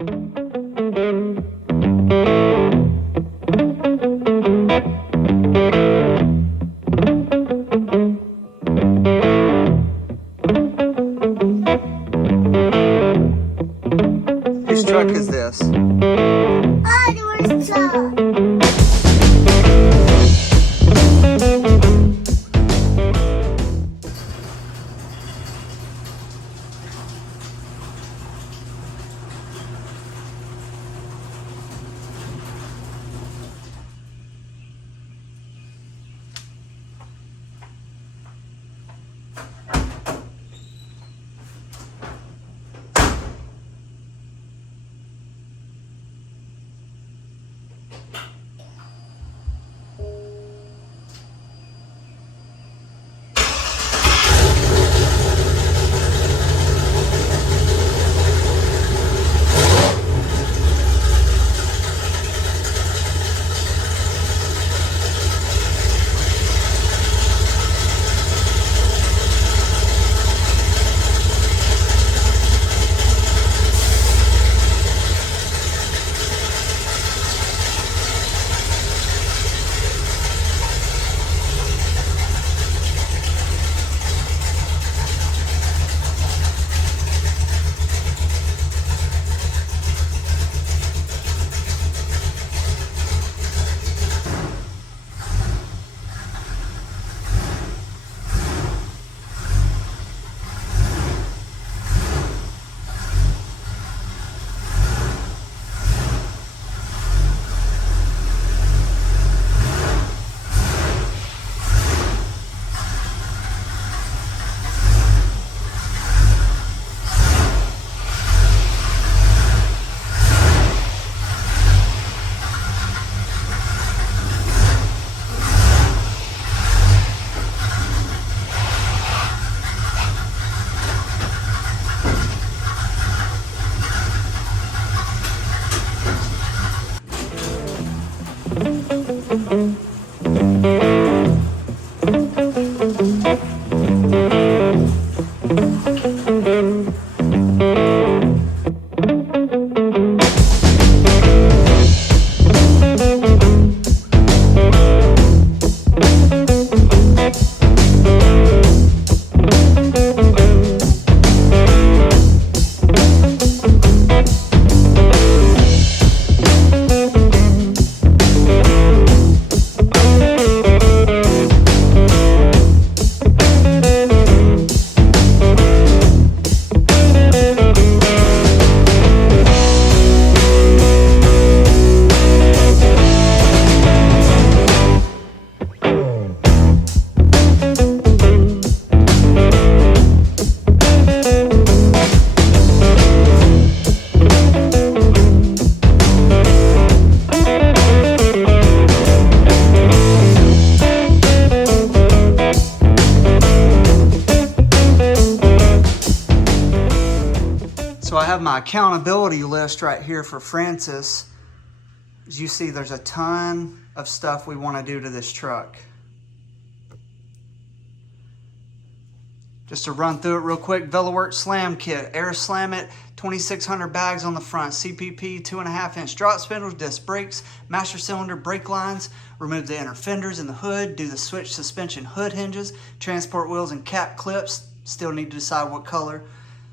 Whose truck is this? Other's truck. So I have my accountability list right here for Francis. As you see, there's a ton of stuff we want to do to this truck. Just to run through it real quick, VeloWorks Slam Kit, Air Slam It, 2,600 bags on the front, CPP 2.5-inch drop spindles, disc brakes, master cylinder brake lines, remove the inner fenders in the hood, do the switch suspension hood hinges, transport wheels and cap clips, still need to decide what color.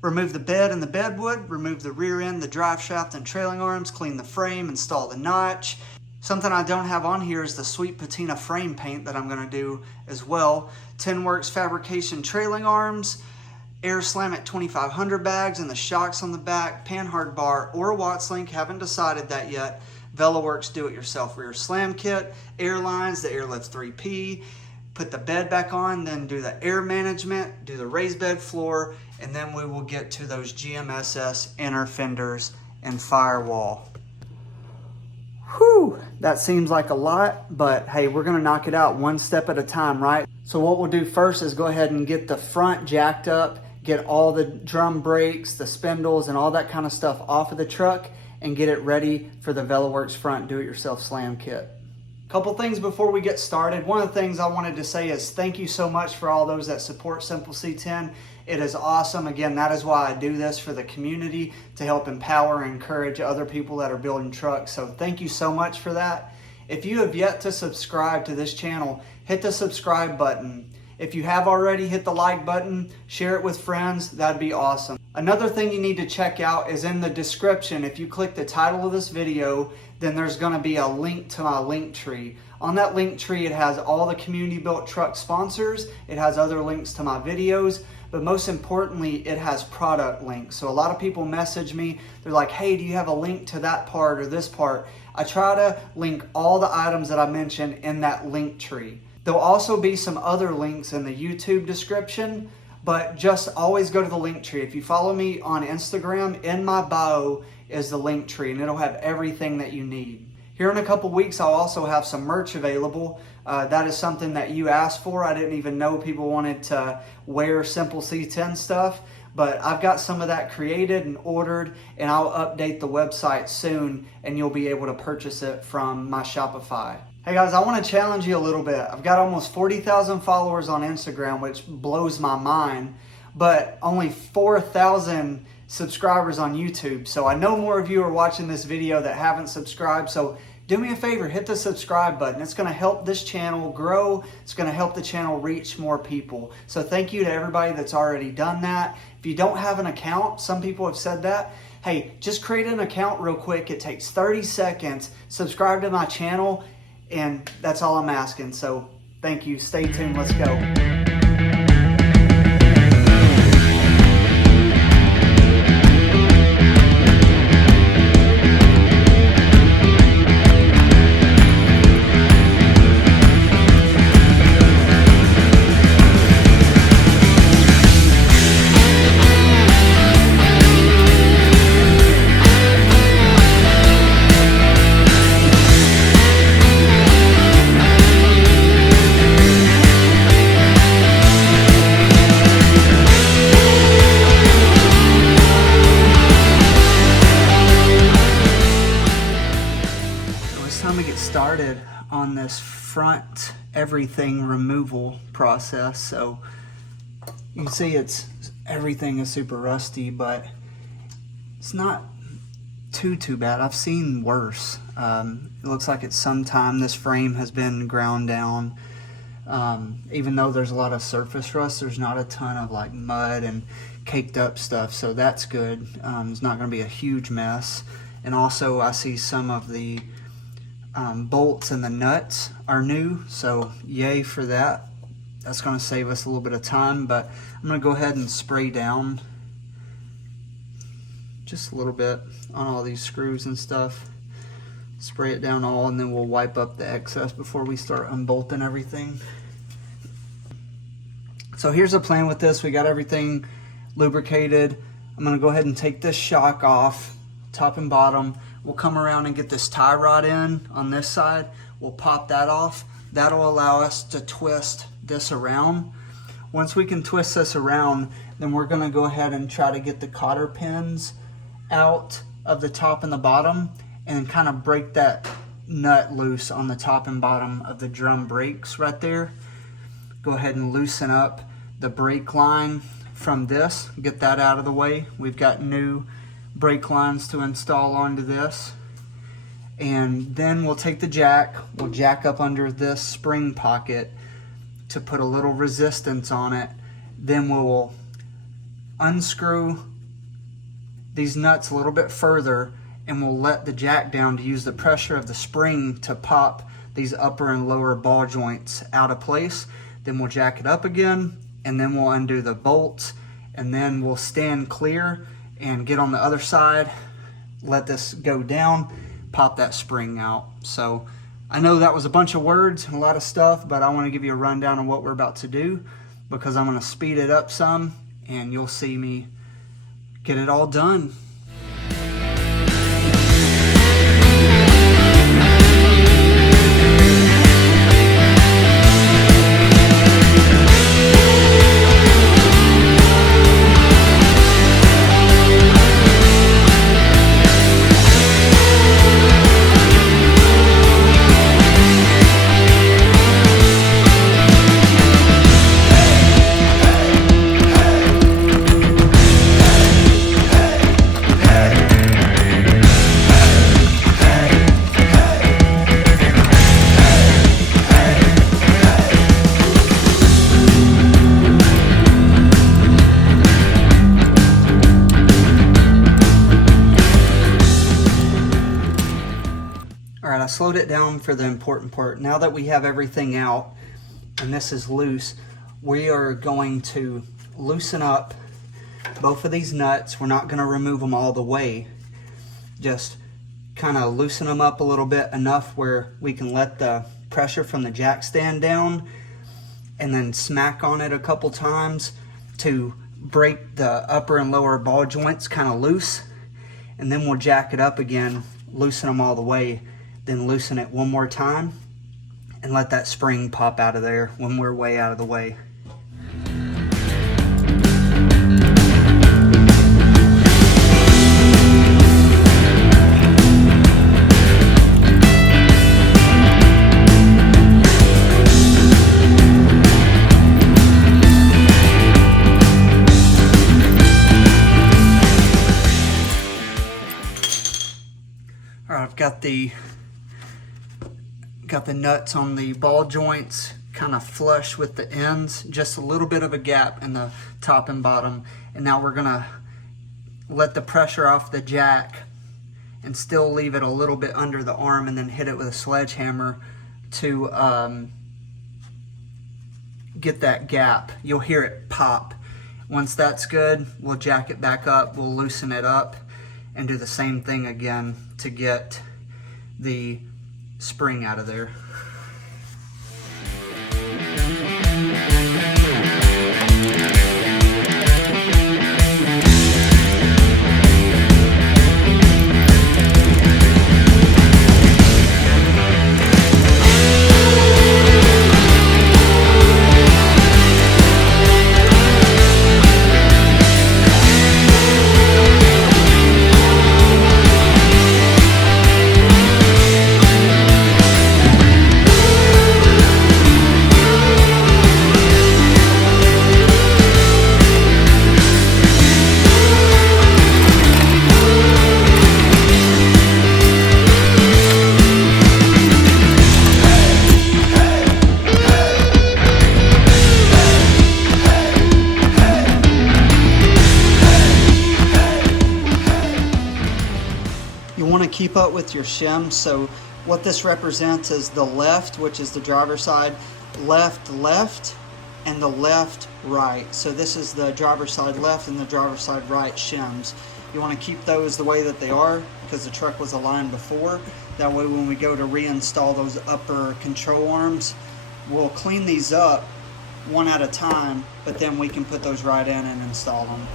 Remove the bed and the bedwood, remove the rear end, the drive shaft and trailing arms, clean the frame, install the notch. Something I don't have on here is the sweet patina frame paint that I'm going to do as well. Tinworks fabrication trailing arms, Air Slam It 2,500 bags and the shocks on the back, Panhard bar or Watts link, haven't decided that yet. VeloWorks do-it-yourself rear slam kit, airlines, the Airlift 3P, put the bed back on, then do the air management, do the raised bed floor, and then we will get to those GMSS inner fenders and firewall. Whew, that seems like a lot, but hey, we're gonna knock it out one step at a time, right? So what we'll do first is go ahead and get the front jacked up, get all the drum brakes, the spindles, and all that kind of stuff off of the truck, and get it ready for the VeloWorks front do-it-yourself slam kit. Couple things before we get started. One of the things I wanted to say is thank you so much for all those that support Simple C10. It is awesome. Again, that is why I do this, for the community, to help empower and encourage other people that are building trucks. So thank you so much for that. If you have yet to subscribe to this channel, hit the subscribe button. If you have already, hit the like button, share it with friends, that'd be awesome. Another thing you need to check out is in the description. If you click the title of this video, then there's gonna be a link to my link tree. On that link tree, it has all the community built truck sponsors, it has other links to my videos, but most importantly, it has product links. So a lot of people message me, they're like, hey, do you have a link to that part or this part? I try to link all the items that I mentioned in that link tree. There'll also be some other links in the YouTube description, but just always go to the link tree. If you follow me on Instagram, in my bio is the link tree, and it'll have everything that you need. Here in a couple weeks, I'll also have some merch available. That is something that you asked for. I didn't even know people wanted to wear Simple C10 stuff, but I've got some of that created and ordered, and I'll update the website soon, and you'll be able to purchase it from my Shopify. Hey guys, I want to challenge you a little bit. I've got almost 40,000 followers on Instagram, which blows my mind, but only 4,000 subscribers on YouTube. So I know more of you are watching this video that haven't subscribed. So do me a favor, hit the subscribe button. It's going to help this channel grow. It's going to help the channel reach more people. So thank you to everybody that's already done that. If you don't have an account, some people have said that. Hey, just create an account real quick. It takes 30 seconds. Subscribe to my channel, and that's all I'm asking. So thank you. Stay tuned. Let's go. Started on this front everything removal process. So you can see everything is super rusty, but it's not too bad. I've seen worse. It looks like it's some time this frame has been ground down. Even though there's a lot of surface rust, there's not a ton of like mud and caked up stuff, so that's good. It's not going to be a huge mess. And also I see some of the bolts and the nuts are new, so yay for that. That's going to save us a little bit of time, but I'm going to go ahead and spray down just a little bit on all these screws and stuff. Spray it down all, and then we'll wipe up the excess before we start unbolting everything. So here's the plan with this. We got everything lubricated. I'm going to go ahead and take this shock off, top and bottom. We'll come around and get this tie rod in on this side. We'll pop that off. That'll allow us to twist this around. Once we can twist this around, then we're going to go ahead and try to get the cotter pins out of the top and the bottom, and kind of break that nut loose on the top and bottom of the drum brakes right there. Go ahead and loosen up the brake line from this, get that out of the way. We've got new brake lines to install onto this. And then we'll take the jack, we'll jack up under this spring pocket to put a little resistance on it. Then we'll unscrew these nuts a little bit further, and we'll let the jack down to use the pressure of the spring to pop these upper and lower ball joints out of place. Then we'll jack it up again, and then we'll undo the bolts, and then we'll stand clear and get on the other side, let this go down, pop that spring out. So I know that was a bunch of words and a lot of stuff, but I want to give you a rundown of what we're about to do, because I'm going to speed it up some, and you'll see me get it all done. right, I slowed it down for the important part. Now that we have everything out and this is loose, we are going to loosen up both of these nuts. We're not going to remove them all the way. Just kind of loosen them up a little bit, enough where we can let the pressure from the jack stand down, and then smack on it a couple times to break the upper and lower ball joints kind of loose. And then we'll jack it up again, loosen them all the way, then loosen it one more time and let that spring pop out of there when we're way out of the way. All right, I've got the nuts on the ball joints kind of flush with the ends, just a little bit of a gap in the top and bottom. And now we're gonna let the pressure off the jack and still leave it a little bit under the arm, and then hit it with a sledgehammer to get that gap. You'll hear it pop. Once that's good, we'll jack it back up, we'll loosen it up, and do the same thing again to get the spring out of there. Keep up with your shims. So what this represents is the left, which is the driver's side, left, and the left, right. So this is the driver's side left and the driver's side right shims. You want to keep those the way that they are because the truck was aligned before. That way when we go to reinstall those upper control arms, we'll clean these up one at a time, but then we can put those right in and install them.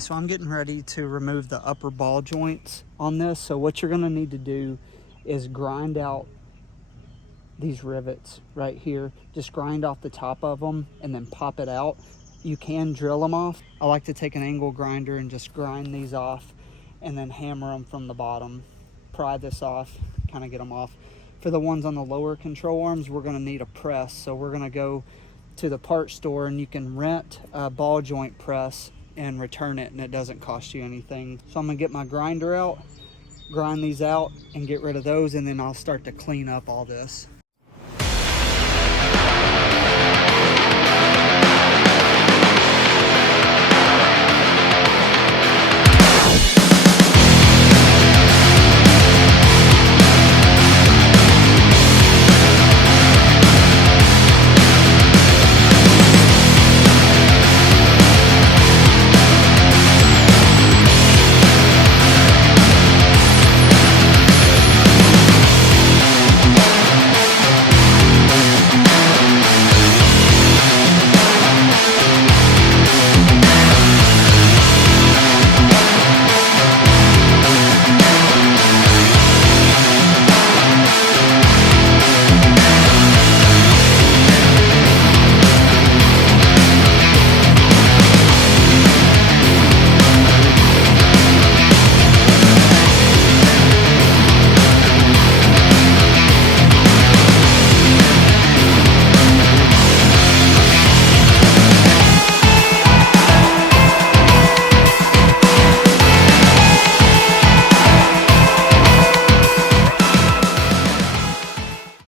So I'm getting ready to remove the upper ball joints on this. So what you're gonna need to do is grind out these rivets right here. Just grind off the top of them and then pop it out. You can drill them off. I like to take an angle grinder and just grind these off and then hammer them from the bottom. Pry this off, kind of get them off. For the ones on the lower control arms, we're gonna need a press. So we're gonna go to the parts store and you can rent a ball joint press and return it, and it doesn't cost you anything. So I'm gonna get my grinder out, grind these out and get rid of those, and then I'll start to clean up all this.